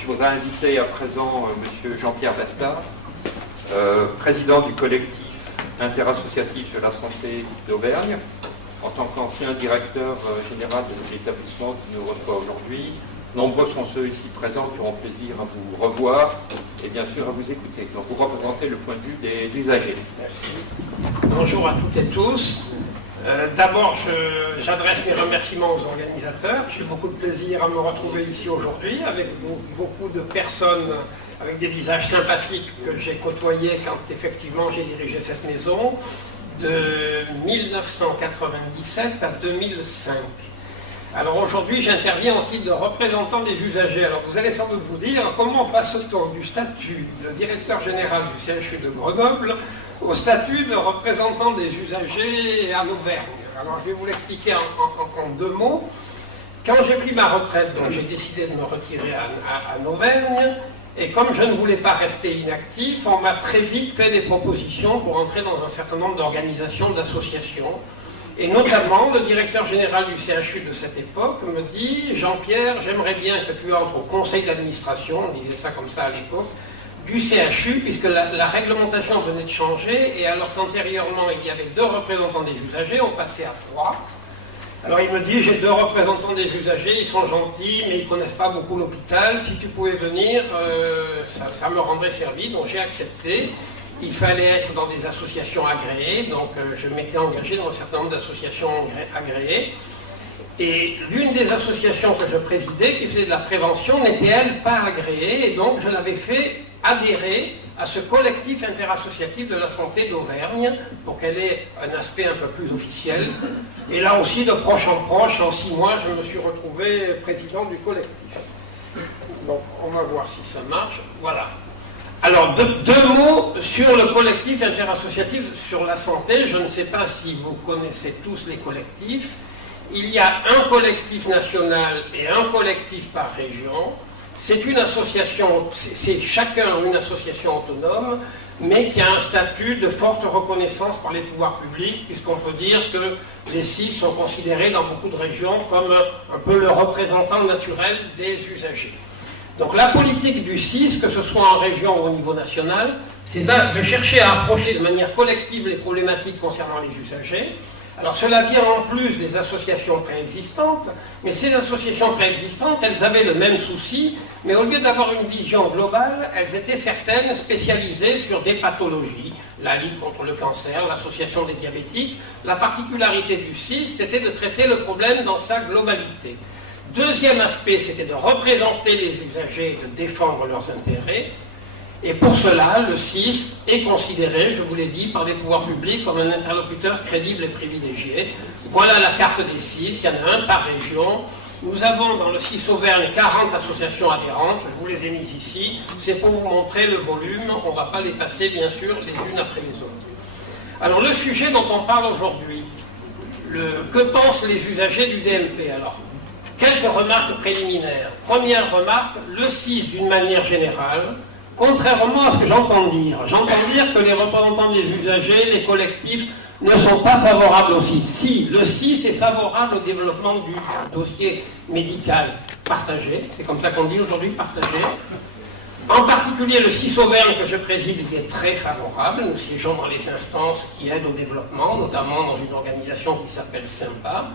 Je voudrais inviter à présent M. Jean-Pierre Bastard, président du collectif interassociatif de la santé d'Auvergne, en tant qu'ancien directeur général de l'établissement qui nous reçoit aujourd'hui. Nombreux sont ceux ici présents qui auront plaisir à vous revoir et bien sûr à vous écouter. Donc vous représentez le point de vue des usagers. Merci. Bonjour à toutes et tous. D'abord, j'adresse mes remerciements aux organisateurs. J'ai beaucoup de plaisir à me retrouver ici aujourd'hui avec beaucoup de personnes avec des visages sympathiques que j'ai côtoyés quand effectivement j'ai dirigé cette maison de 1997 à 2005. Alors aujourd'hui, j'interviens en titre de représentant des usagers. Alors vous allez sans doute vous dire, comment passe-t-on du statut de directeur général du CHU de Grenoble au statut de représentant des usagers à Auvergne? Alors je vais vous l'expliquer en deux mots. Quand j'ai pris ma retraite, donc j'ai décidé de me retirer à Auvergne, et comme je ne voulais pas rester inactif, on m'a très vite fait des propositions pour entrer dans un certain nombre d'organisations, d'associations. Et notamment, le directeur général du CHU de cette époque me dit « Jean-Pierre, j'aimerais bien que tu entres au conseil d'administration », on disait ça comme ça à l'époque, du CHU, puisque la réglementation venait de changer, et alors qu'antérieurement il y avait 2 représentants des usagers, on passait à 3. Alors il me dit « J'ai 2 représentants des usagers, ils sont gentils, mais ils ne connaissent pas beaucoup l'hôpital, si tu pouvais venir, ça me rendrait service », donc j'ai accepté. Il fallait être dans des associations agréées, donc je m'étais engagé dans un certain nombre d'associations agréées. Et l'une des associations que je présidais, qui faisait de la prévention, n'était elle pas agréée, et donc je l'avais fait adhérer à ce collectif interassociatif de la santé d'Auvergne, pour qu'elle ait un aspect un peu plus officiel. Et là aussi, de proche en proche, en 6 mois, je me suis retrouvé président du collectif. Donc on va voir si ça marche. Voilà. Alors, deux mots sur le collectif interassociatif sur la santé. Je ne sais pas si vous connaissez tous les collectifs. Il y a un collectif national et un collectif par région. C'est une association, c'est chacun une association autonome, mais qui a un statut de forte reconnaissance par les pouvoirs publics, puisqu'on peut dire que les CIS sont considérés dans beaucoup de régions comme un peu le représentant naturel des usagers. Donc la politique du CIS, que ce soit en région ou au niveau national, c'est de chercher à approcher de manière collective les problématiques concernant les usagers. Alors cela vient en plus des associations préexistantes, mais ces associations préexistantes, elles avaient le même souci, mais au lieu d'avoir une vision globale, elles étaient certaines spécialisées sur des pathologies, la Ligue contre le cancer, l'association des diabétiques. La particularité du CIS, c'était de traiter le problème dans sa globalité. Deuxième aspect, c'était de représenter les usagers et de défendre leurs intérêts. Et pour cela, le CIS est considéré, je vous l'ai dit, par les pouvoirs publics comme un interlocuteur crédible et privilégié. Voilà la carte des CIS, il y en a un par région. Nous avons dans le CIS Auvergne 40 associations adhérentes, je vous les ai mises ici. C'est pour vous montrer le volume, on ne va pas les passer bien sûr les unes après les autres. Alors le sujet dont on parle aujourd'hui, que pensent les usagers du DMP? Alors, quelques remarques préliminaires. Première remarque, le CIS d'une manière générale, contrairement à ce que j'entends dire que les représentants des usagers, les collectifs, ne sont pas favorables au CIS. Si, le CIS est favorable au développement du dossier médical partagé, c'est comme ça qu'on dit aujourd'hui, partagé. En particulier le CIS Auvergne que je préside, il est très favorable. Nous siégeons dans les instances qui aident au développement, notamment dans une organisation qui s'appelle SYMPA.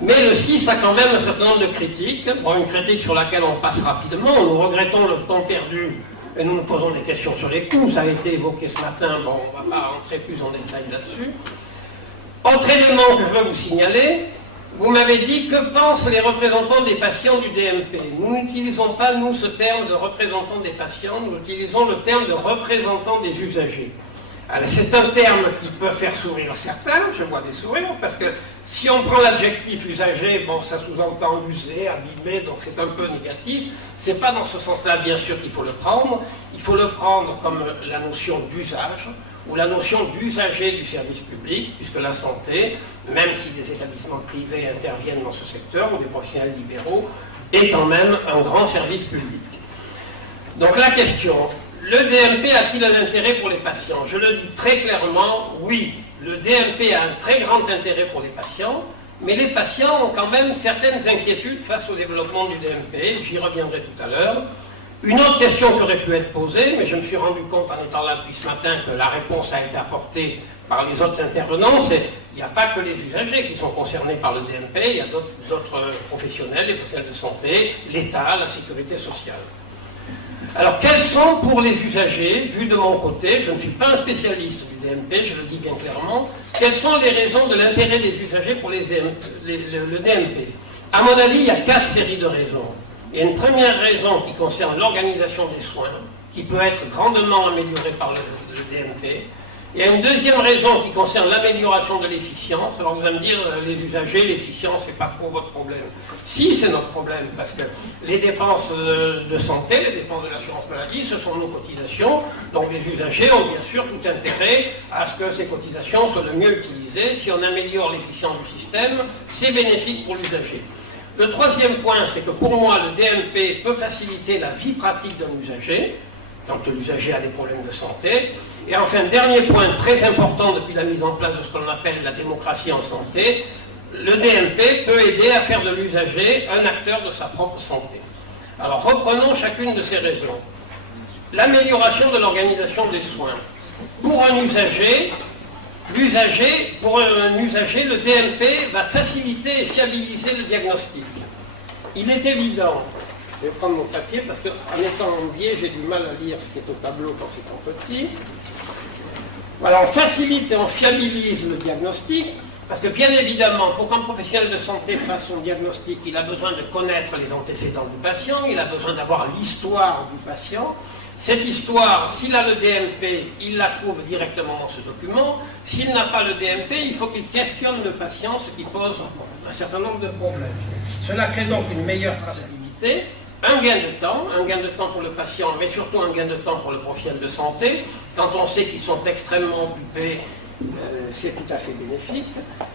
Mais le CIS a quand même un certain nombre de critiques. Bon, une critique sur laquelle on passe rapidement. Nous regrettons le temps perdu et nous nous posons des questions sur les coûts. Ça a été évoqué ce matin. Bon, on ne va pas entrer plus en détail là-dessus. Autre élément que je veux vous signaler, vous m'avez dit que pensent les représentants des patients du DMP. Nous n'utilisons pas, nous, ce terme de représentant des patients. Nous utilisons le terme de représentant des usagers. Alors, c'est un terme qui peut faire sourire certains, je vois des sourires, parce que si on prend l'adjectif usager, bon, ça sous-entend usé, abîmé, donc c'est un peu négatif. C'est pas dans ce sens-là, bien sûr, qu'il faut le prendre. Il faut le prendre comme la notion d'usage, ou la notion d'usager du service public, puisque la santé, même si des établissements privés interviennent dans ce secteur, ou des professionnels libéraux, est quand même un grand service public. Donc la question... Le DMP a-t-il un intérêt pour les patients? Je le dis très clairement, oui. Le DMP a un très grand intérêt pour les patients, mais les patients ont quand même certaines inquiétudes face au développement du DMP, j'y reviendrai tout à l'heure. Une autre question qui aurait pu être posée, mais je me suis rendu compte en étant là depuis ce matin que la réponse a été apportée par les autres intervenants, c'est qu'il n'y a pas que les usagers qui sont concernés par le DMP, il y a d'autres professionnels, les professionnels de santé, l'État, la sécurité sociale. Alors, quels sont pour les usagers, vu de mon côté, je ne suis pas un spécialiste du DMP, je le dis bien clairement, quelles sont les raisons de l'intérêt des usagers pour le DMP? À mon avis, il y a 4 séries de raisons. Il y a une première raison qui concerne l'organisation des soins, qui peut être grandement améliorée par le DMP. Il y a une deuxième raison qui concerne l'amélioration de l'efficience. Alors vous allez me dire, les usagers, l'efficience, c'est pas trop votre problème. Si, c'est notre problème, parce que les dépenses de santé, les dépenses de l'assurance maladie, ce sont nos cotisations. Donc les usagers ont bien sûr tout intérêt à ce que ces cotisations soient le mieux utilisées. Si on améliore l'efficience du système, c'est bénéfique pour l'usager. Le troisième point, c'est que pour moi, le DMP peut faciliter la vie pratique d'un usager, quand l'usager a des problèmes de santé. Et enfin, dernier point très important depuis la mise en place de ce qu'on appelle la démocratie en santé, le DMP peut aider à faire de l'usager un acteur de sa propre santé. Alors reprenons chacune de ces raisons. L'amélioration de l'organisation des soins. Pour un usager, le DMP va faciliter et fiabiliser le diagnostic. Il est évident, je vais prendre mon papier parce qu'en étant en biais, j'ai du mal à lire ce qui est au tableau quand c'est en petit. Voilà, on facilite et on fiabilise le diagnostic, parce que bien évidemment, pour qu'un professionnel de santé fasse son diagnostic, il a besoin de connaître les antécédents du patient, il a besoin d'avoir l'histoire du patient. Cette histoire, s'il a le DMP, il la trouve directement dans ce document. S'il n'a pas le DMP, il faut qu'il questionne le patient, ce qui pose un certain nombre de problèmes. Cela crée donc une meilleure traçabilité, un gain de temps pour le patient, mais surtout un gain de temps pour le professionnel de santé. Quand on sait qu'ils sont extrêmement occupés, c'est tout à fait bénéfique.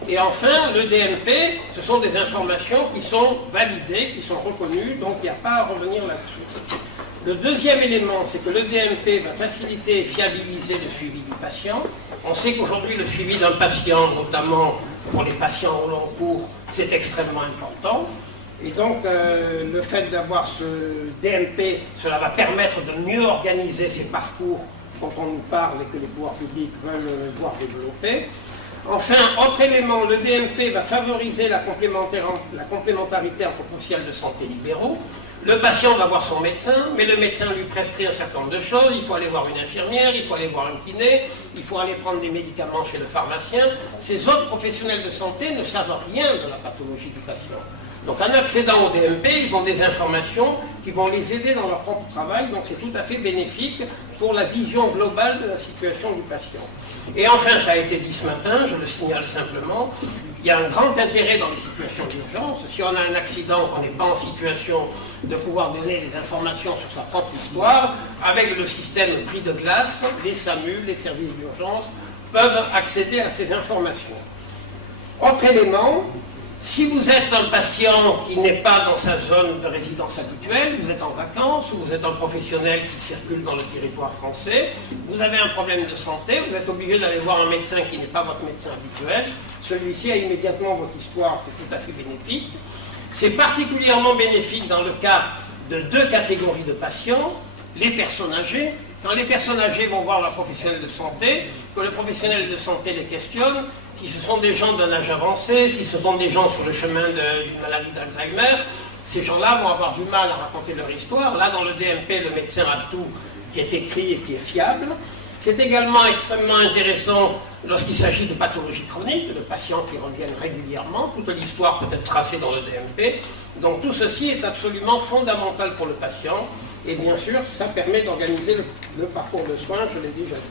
Et enfin, le DMP, ce sont des informations qui sont validées, qui sont reconnues, donc il n'y a pas à revenir là-dessus. Le deuxième élément, c'est que le DMP va faciliter et fiabiliser le suivi du patient. On sait qu'aujourd'hui, le suivi d'un patient, notamment pour les patients au long cours, c'est extrêmement important. Et donc, le fait d'avoir ce DMP, cela va permettre de mieux organiser ces parcours dont on nous parle et que les pouvoirs publics veulent voir développer. Enfin, autre élément, le DMP va favoriser la complémentarité entre professionnels de santé libéraux. Le patient va voir son médecin, mais le médecin lui prescrit un certain nombre de choses. Il faut aller voir une infirmière, il faut aller voir un kiné, il faut aller prendre des médicaments chez le pharmacien. Ces autres professionnels de santé ne savent rien de la pathologie du patient. Donc en accédant au DMP, ils ont des informations qui vont les aider dans leur propre travail, donc c'est tout à fait bénéfique pour la vision globale de la situation du patient. Et enfin, ça a été dit ce matin, je le signale simplement, il y a un grand intérêt dans les situations d'urgence. Si on a un accident, qu'on n'est pas en situation de pouvoir donner des informations sur sa propre histoire, avec le système prix de glace, les SAMU, les services d'urgence, peuvent accéder à ces informations. Autre élément, si vous êtes un patient qui n'est pas dans sa zone de résidence habituelle, vous êtes en vacances ou vous êtes un professionnel qui circule dans le territoire français, vous avez un problème de santé, vous êtes obligé d'aller voir un médecin qui n'est pas votre médecin habituel, celui-ci a immédiatement votre histoire, c'est tout à fait bénéfique. C'est particulièrement bénéfique dans le cas de 2 catégories de patients, les personnes âgées. Quand les personnes âgées vont voir leur professionnel de santé, que le professionnel de santé les questionne, si ce sont des gens d'un âge avancé, si ce sont des gens sur le chemin d'une maladie d'Alzheimer, ces gens-là vont avoir du mal à raconter leur histoire. Là, dans le DMP, le médecin a tout qui est écrit et qui est fiable. C'est également extrêmement intéressant lorsqu'il s'agit de pathologies chroniques, de patients qui reviennent régulièrement. Toute l'histoire peut être tracée dans le DMP. Donc tout ceci est absolument fondamental pour le patient. Et bien sûr, ça permet d'organiser le parcours de soins, je l'ai déjà dit.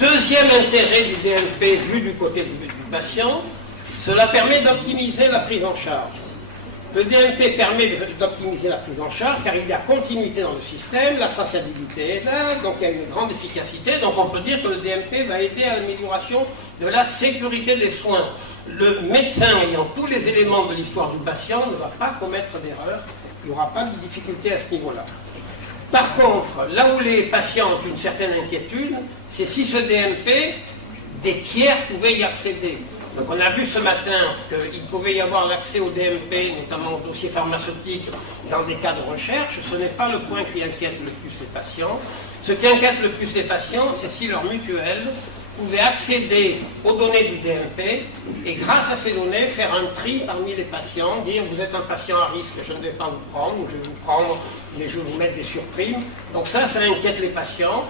Deuxième intérêt du DMP vu du côté du patient, cela permet d'optimiser la prise en charge. Le DMP permet d'optimiser la prise en charge car il y a continuité dans le système, la traçabilité est là, donc il y a une grande efficacité. Donc on peut dire que le DMP va aider à l'amélioration de la sécurité des soins. Le médecin ayant tous les éléments de l'histoire du patient ne va pas commettre d'erreur, il n'y aura pas de difficulté à ce niveau-là. Par contre, là où les patients ont une certaine inquiétude, c'est si ce DMP, des tiers pouvaient y accéder. Donc on a vu ce matin qu'il pouvait y avoir l'accès au DMP, notamment au dossier pharmaceutique, dans des cas de recherche. Ce n'est pas le point qui inquiète le plus les patients. Ce qui inquiète le plus les patients, c'est si leur mutuelle pouvait accéder aux données du DMP et grâce à ces données faire un tri parmi les patients, dire vous êtes un patient à risque, je ne vais pas vous prendre, ou je vais vous prendre, mais je vais vous mettre des surprimes. Donc ça inquiète les patients.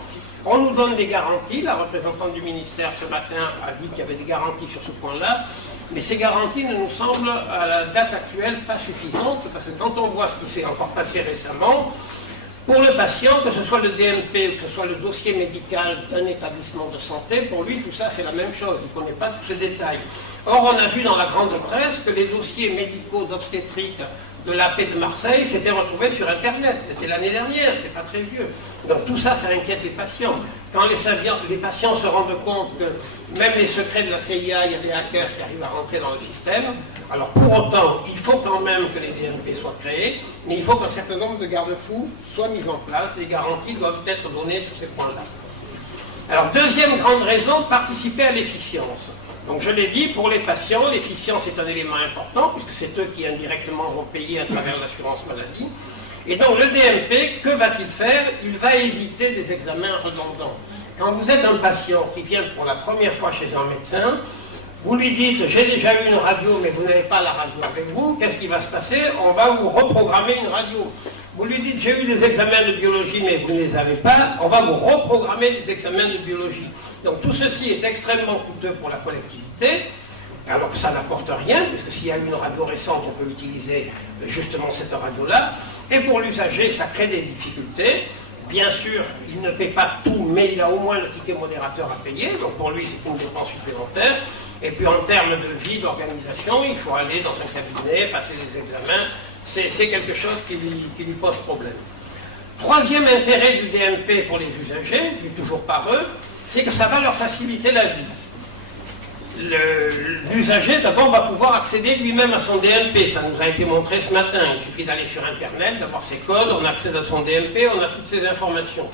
On nous donne des garanties, la représentante du ministère ce matin a dit qu'il y avait des garanties sur ce point-là, mais ces garanties ne nous semblent à la date actuelle pas suffisantes, parce que quand on voit ce qui s'est encore passé récemment, pour le patient, que ce soit le DMP ou que ce soit le dossier médical d'un établissement de santé, pour lui, tout ça, c'est la même chose. Il ne connaît pas tous ces détails. Or, on a vu dans la grande presse que les dossiers médicaux d'obstétrique de la paix de Marseille s'étaient retrouvés sur Internet. C'était l'année dernière, c'est pas très vieux. Donc tout ça, ça inquiète les patients. Quand les patients se rendent compte que même les secrets de la CIA, il y a des hackers qui arrivent à rentrer dans le système. Alors pour autant, il faut quand même que les DMP soient créés, mais il faut qu'un certain nombre de garde-fous soient mis en place. Les garanties doivent être données sur ces points-là. Alors deuxième grande raison, participer à l'efficience. Donc je l'ai dit, pour les patients, l'efficience est un élément important, puisque c'est eux qui indirectement vont payer à travers l'assurance maladie. Et donc le DMP, que va-t-il faire? Il va éviter des examens redondants. Quand vous êtes un patient qui vient pour la première fois chez un médecin, vous lui dites j'ai déjà eu une radio mais vous n'avez pas la radio avec vous, qu'est-ce qui va se passer? On va vous reprogrammer une radio. Vous lui dites j'ai eu des examens de biologie mais vous ne les avez pas, on va vous reprogrammer des examens de biologie. Donc tout ceci est extrêmement coûteux pour la collectivité, alors que ça n'apporte rien, puisque s'il y a une radio récente, on peut utiliser justement cette radio-là. Et pour l'usager, ça crée des difficultés. Bien sûr, il ne paie pas tout, mais il a au moins le ticket modérateur à payer, donc pour lui c'est une dépense supplémentaire. Et puis en termes de vie, d'organisation, il faut aller dans un cabinet, passer des examens, c'est quelque chose qui lui pose problème. Troisième intérêt du DMP pour les usagers, vu toujours par eux, c'est que ça va leur faciliter la vie. L'usager, d'abord, va pouvoir accéder lui-même à son DMP. Ça nous a été montré ce matin. Il suffit d'aller sur Internet, d'avoir ses codes, on accède à son DMP, on a toutes ces informations.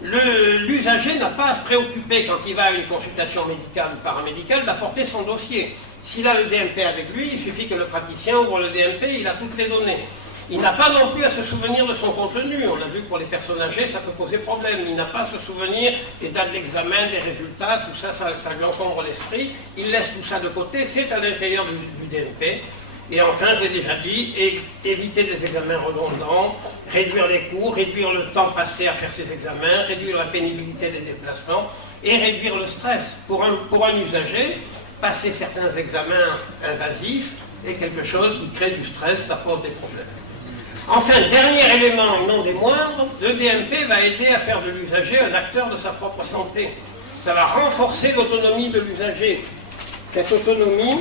L'usager n'a pas à se préoccuper, quand il va à une consultation médicale ou paramédicale, d'apporter son dossier. S'il a le DMP avec lui, il suffit que le praticien ouvre le DMP, il a toutes les données. Il n'a pas non plus à se souvenir de son contenu. On a vu que pour les personnes âgées, ça peut poser problème. Il n'a pas à se souvenir des dates d'examen, des résultats, tout ça, ça lui encombre l'esprit. Il laisse tout ça de côté, c'est à l'intérieur du DMP. Et enfin, je l'ai déjà dit, éviter des examens redondants, réduire les coûts, réduire le temps passé à faire ces examens, réduire la pénibilité des déplacements et réduire le stress. Pour un usager, passer certains examens invasifs est quelque chose qui crée du stress, ça pose des problèmes. Enfin, dernier élément, et non des moindres, le DMP va aider à faire de l'usager un acteur de sa propre santé. Ça va renforcer l'autonomie de l'usager. Cette autonomie,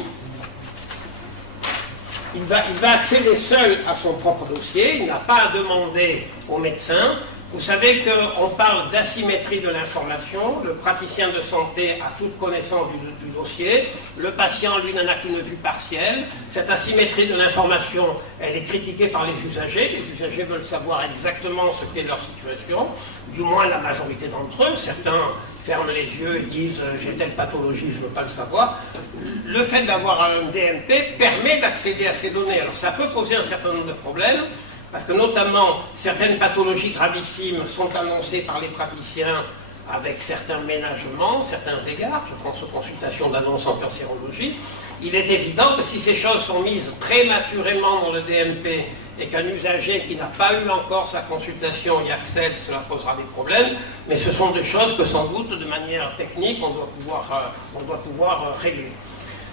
il va accéder seul à son propre dossier, il n'a pas à demander au médecin. Vous savez qu'on parle d'asymétrie de l'information, le praticien de santé a toute connaissance du dossier, le patient, lui, n'en a qu'une vue partielle. Cette asymétrie de l'information, elle est critiquée par les usagers veulent savoir exactement ce qu'est leur situation, du moins la majorité d'entre eux. Certains ferment les yeux et disent j'ai telle pathologie, je ne veux pas le savoir. Le fait d'avoir un DMP permet d'accéder à ces données. Alors ça peut poser un certain nombre de problèmes, parce que notamment certaines pathologies gravissimes sont annoncées par les praticiens avec certains ménagements, certains égards. Je pense aux consultations d'annonce en cancérologie. Il est évident que si ces choses sont mises prématurément dans le DMP et qu'un usager qui n'a pas eu encore sa consultation y accède, cela posera des problèmes, mais ce sont des choses que sans doute de manière technique on doit pouvoir régler.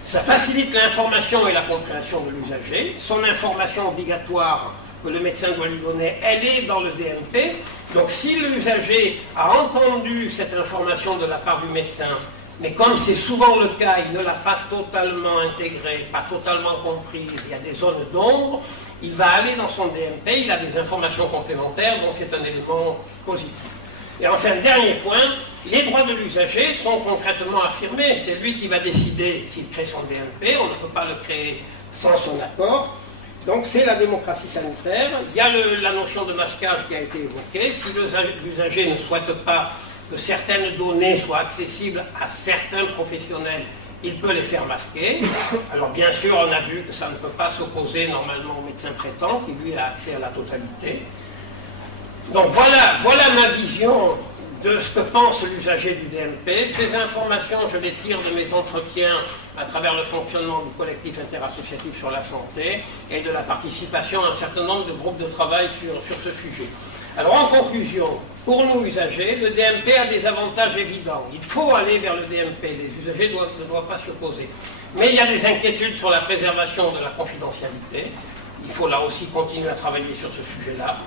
Ça facilite l'information et la compréhension de l'usager. Son information obligatoire que le médecin doit lui donner, elle est dans le DMP. Donc si l'usager a entendu cette information de la part du médecin, mais comme c'est souvent le cas, il ne l'a pas totalement intégrée, pas totalement comprise, il y a des zones d'ombre, il va aller dans son DMP, il a des informations complémentaires, donc c'est un élément positif. Et enfin, dernier point, les droits de l'usager sont concrètement affirmés. C'est lui qui va décider s'il crée son DMP, on ne peut pas le créer sans son accord. Donc c'est la démocratie sanitaire. Il y a la notion de masquage qui a été évoquée. Si l'usager ne souhaite pas que certaines données soient accessibles à certains professionnels, il peut les faire masquer. Alors bien sûr, on a vu que ça ne peut pas s'opposer normalement au médecin traitant, qui lui a accès à la totalité. Donc voilà ma vision de ce que pense l'usager du DMP. Ces informations, je les tire de mes entretiens à travers le fonctionnement du collectif interassociatif sur la santé et de la participation à un certain nombre de groupes de travail sur ce sujet. Alors en conclusion, pour nous usagers, le DMP a des avantages évidents. Il faut aller vers le DMP, les usagers ne doivent pas s'y opposer. Mais il y a des inquiétudes sur la préservation de la confidentialité. Il faut là aussi continuer à travailler sur ce sujet-là.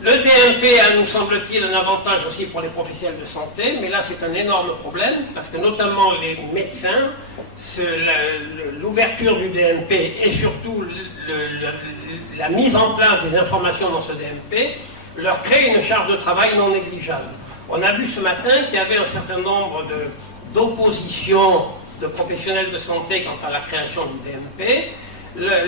Le DMP a, nous semble-t-il, un avantage aussi pour les professionnels de santé, mais là c'est un énorme problème, parce que notamment les médecins, l'ouverture du DMP et surtout la mise en place des informations dans ce DMP leur crée une charge de travail non négligeable. On a vu ce matin qu'il y avait un certain nombre d'oppositions de professionnels de santé quant à la création du DMP.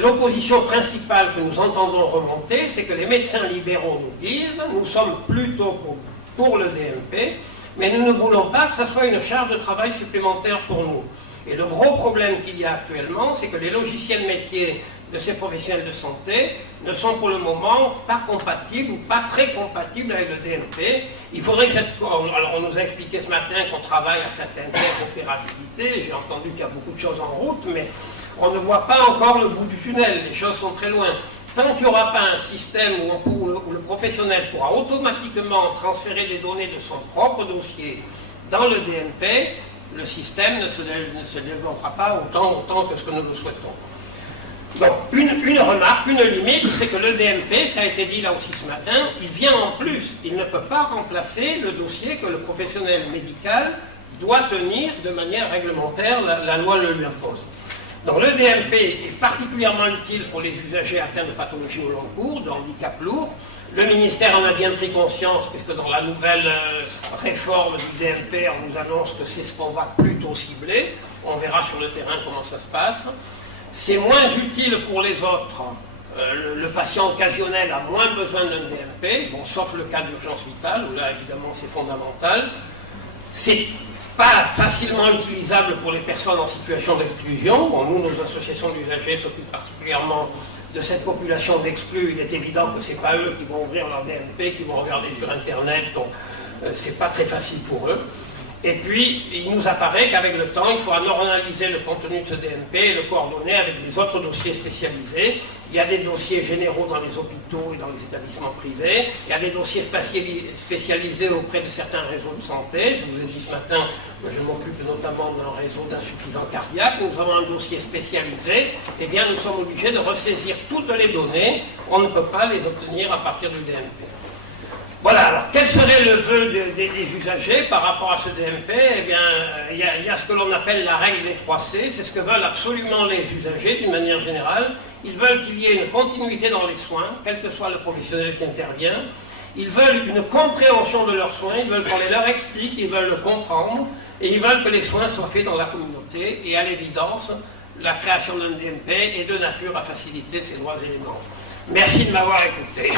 L'opposition principale que nous entendons remonter, c'est que les médecins libéraux nous disent « nous sommes plutôt pour le DMP, mais nous ne voulons pas que ce soit une charge de travail supplémentaire pour nous ». Et le gros problème qu'il y a actuellement, c'est que les logiciels métiers de ces professionnels de santé ne sont pour le moment pas compatibles ou pas très compatibles avec le DMP. Il faudrait que alors on nous a expliqué ce matin qu'on travaille à cette interopérabilité, j'ai entendu qu'il y a beaucoup de choses en route, mais on ne voit pas encore le bout du tunnel, les choses sont très loin. Tant qu'il n'y aura pas un système où le professionnel pourra automatiquement transférer des données de son propre dossier dans le DMP, le système ne se développera pas autant que ce que nous le souhaitons. Donc, une remarque, une limite, c'est que le DMP, ça a été dit là aussi ce matin, il vient en plus. Il ne peut pas remplacer le dossier que le professionnel médical doit tenir de manière réglementaire, la loi le lui impose. Donc le DMP est particulièrement utile pour les usagers atteints de pathologies au long cours, de handicap lourd. Le ministère en a bien pris conscience, puisque dans la nouvelle réforme du DMP, on nous annonce que c'est ce qu'on va plutôt cibler. On verra sur le terrain comment ça se passe. C'est moins utile pour les autres. Le patient occasionnel a moins besoin d'un DMP, bon, sauf le cas d'urgence vitale, où là, évidemment, c'est fondamental. C'est pas facilement utilisable pour les personnes en situation d'exclusion. Bon, nous, nos associations d'usagers s'occupent particulièrement de cette population d'exclus. Il est évident que ce n'est pas eux qui vont ouvrir leur DMP, qui vont regarder sur Internet, donc c'est pas très facile pour eux. Et puis, il nous apparaît qu'avec le temps, il faudra normaliser le contenu de ce DMP et le coordonner avec des autres dossiers spécialisés. Il y a des dossiers généraux dans les hôpitaux et dans les établissements privés. Il y a des dossiers spécialisés auprès de certains réseaux de santé. Je vous l'ai dit ce matin, je m'occupe notamment d'un réseau d'insuffisance cardiaque. Nous avons un dossier spécialisé. Eh bien, nous sommes obligés de ressaisir toutes les données. On ne peut pas les obtenir à partir du DMP. Voilà, alors quel serait le vœu des usagers par rapport à ce DMP? Eh bien, il y a ce que l'on appelle la règle des 3C, c'est ce que veulent absolument les usagers d'une manière générale. Ils veulent qu'il y ait une continuité dans les soins, quel que soit le professionnel qui intervient. Ils veulent une compréhension de leurs soins, ils veulent qu'on les leur explique, ils veulent le comprendre, et ils veulent que les soins soient faits dans la communauté. Et à l'évidence, la création d'un DMP est de nature à faciliter ces trois éléments. Merci de m'avoir écouté.